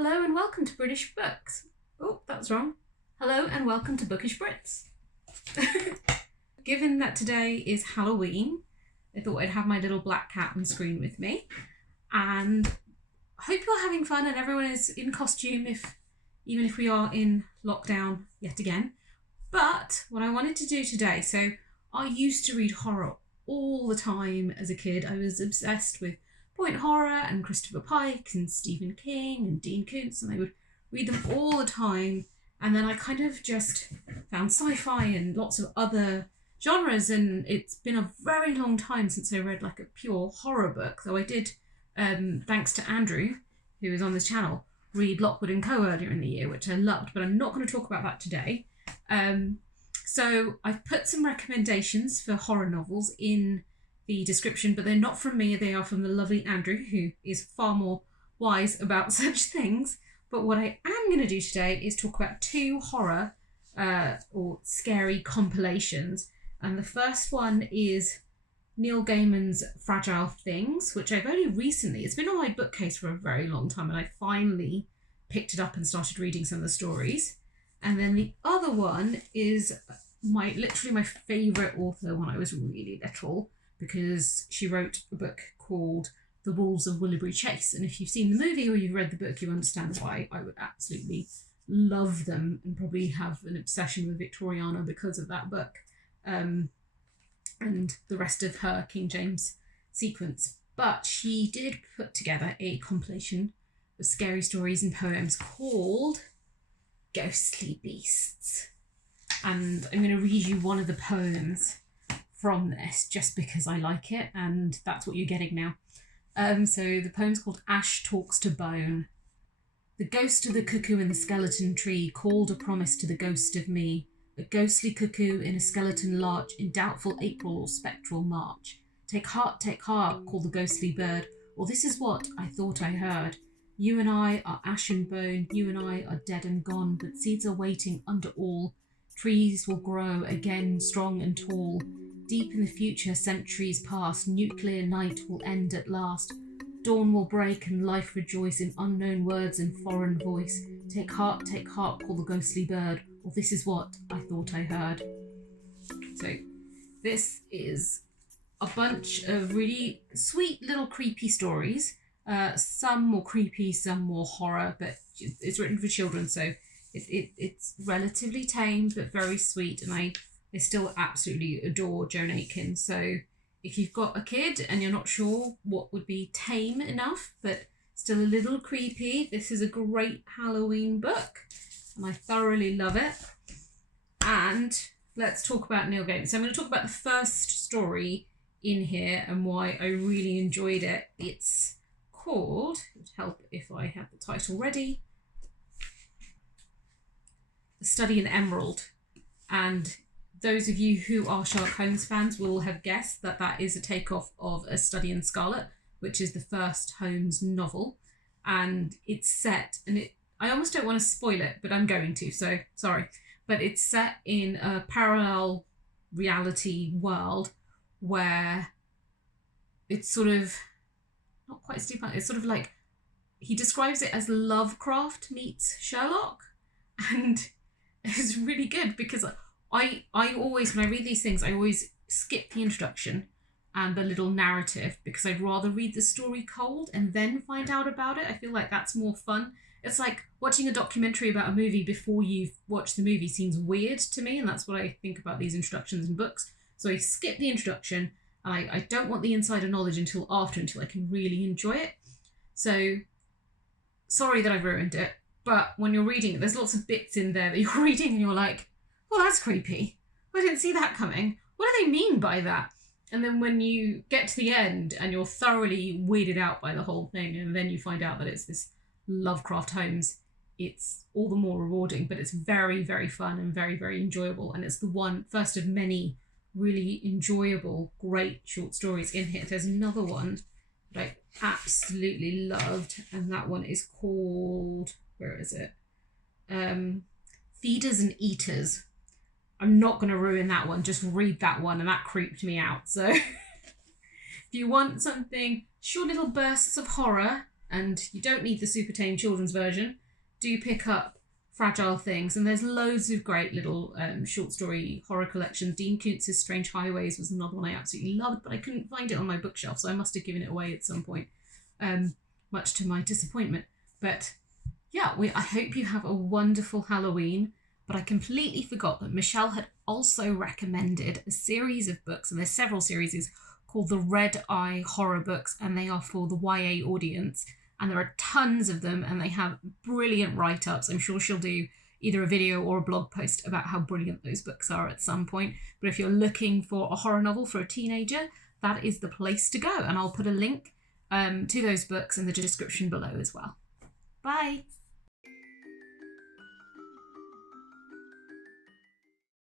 Hello and welcome to British Books. Oh, that's wrong. Hello and welcome to Bookish Brits. Given that today is Halloween, I thought I'd have my little black cat on screen with me. And I hope you're having fun and everyone is in costume, even if we are in lockdown yet again. But what I wanted to do today, so I used to read horror all the time as a kid. I was obsessed with point horror and Christopher Pike and Stephen King and Dean Koontz, and I would read them all the time. And then I kind of just found sci-fi and lots of other genres, and it's been a very long time since I read like a pure horror book. Though I did, thanks to Andrew, who is on this channel, read Lockwood & Co. earlier in the year, which I loved, but I'm not going to talk about that today. So I've put some recommendations for horror novels in the description, but they're not from me, they are from the lovely Andrew, who is far more wise about such things. But what I am going to do today is talk about two horror or scary compilations. And the first one is Neil Gaiman's Fragile Things, which I've only recently, it's been on my bookcase for a very long time, and I finally picked it up and started reading some of the stories. And then the other one is literally my favourite author when I was really little, because she wrote a book called The Wolves of Willoughby Chase. And if you've seen the movie or you've read the book, you understand why I would absolutely love them and probably have an obsession with Victoriana because of that book. And the rest of her King James sequence. But she did put together a compilation of scary stories and poems called Ghostly Beasts. And I'm going to read you one of the poems from this just because I like it, and that's what you're getting now. So the poem's called Ash Talks to Bone. The ghost of the cuckoo in the skeleton tree called a promise to the ghost of me, a ghostly cuckoo in a skeleton larch in doubtful April or spectral March. Take heart, called the ghostly bird, or this is what I thought I heard. You and I are ash and bone, you and I are dead and gone, but seeds are waiting under all. Trees will grow again strong and tall. Deep in the future, centuries past, nuclear night will end at last. Dawn will break and life rejoice in unknown words and foreign voice. Take heart, call the ghostly bird, or this is what I thought I heard. So this is a bunch of really sweet little creepy stories. Some more creepy, some more horror, but it's written for children, so it's relatively tame but very sweet, and I still absolutely adore Joan Aiken. So if you've got a kid and you're not sure what would be tame enough but still a little creepy, this is a great Halloween book, and I thoroughly love it. And let's talk about Neil Gaiman. So I'm going to talk about the first story in here and why I really enjoyed it. It's called, it would help if I had the title ready, The Study in Emerald. And those of you who are Sherlock Holmes fans will have guessed that that is a takeoff of A Study in Scarlet, which is the first Holmes novel. And it's set, and I almost don't want to spoil it, but I'm going to, so sorry. But it's set in a parallel reality world where it's sort of, not quite steampunk, it's sort of like, he describes it as Lovecraft meets Sherlock. And it's really good because I always, when I read these things, I always skip the introduction and the little narrative because I'd rather read the story cold and then find out about it. I feel like that's more fun. It's like watching a documentary about a movie before you've watched the movie seems weird to me, and that's what I think about these introductions in books. So I skip the introduction, and I don't want the insider knowledge until I can really enjoy it. So sorry that I've ruined it, but when you're reading it, there's lots of bits in there that you're reading and you're like, well, that's creepy. I didn't see that coming. What do they mean by that? And then when you get to the end and you're thoroughly weirded out by the whole thing, and then you find out that it's this Lovecraft Holmes, it's all the more rewarding, but it's very, very fun and very, very enjoyable. And it's the first of many really enjoyable, great short stories in here. There's another one that I absolutely loved, and that one is called, where is it? Feeders and Eaters. I'm not going to ruin that one, just read that one, and that creeped me out. So if you want something, short little bursts of horror and you don't need the super tame children's version, do pick up Fragile Things. And there's loads of great little short story horror collections. Dean Koontz's Strange Highways was another one I absolutely loved, but I couldn't find it on my bookshelf, so I must have given it away at some point, much to my disappointment. But yeah, I hope you have a wonderful Halloween. But I completely forgot that Michelle had also recommended a series of books, and there's several series, called the Red Eye Horror Books, and they are for the YA audience. And there are tons of them, and they have brilliant write-ups. I'm sure she'll do either a video or a blog post about how brilliant those books are at some point. But if you're looking for a horror novel for a teenager, that is the place to go. And I'll put a link to those books in the description below as well. Bye!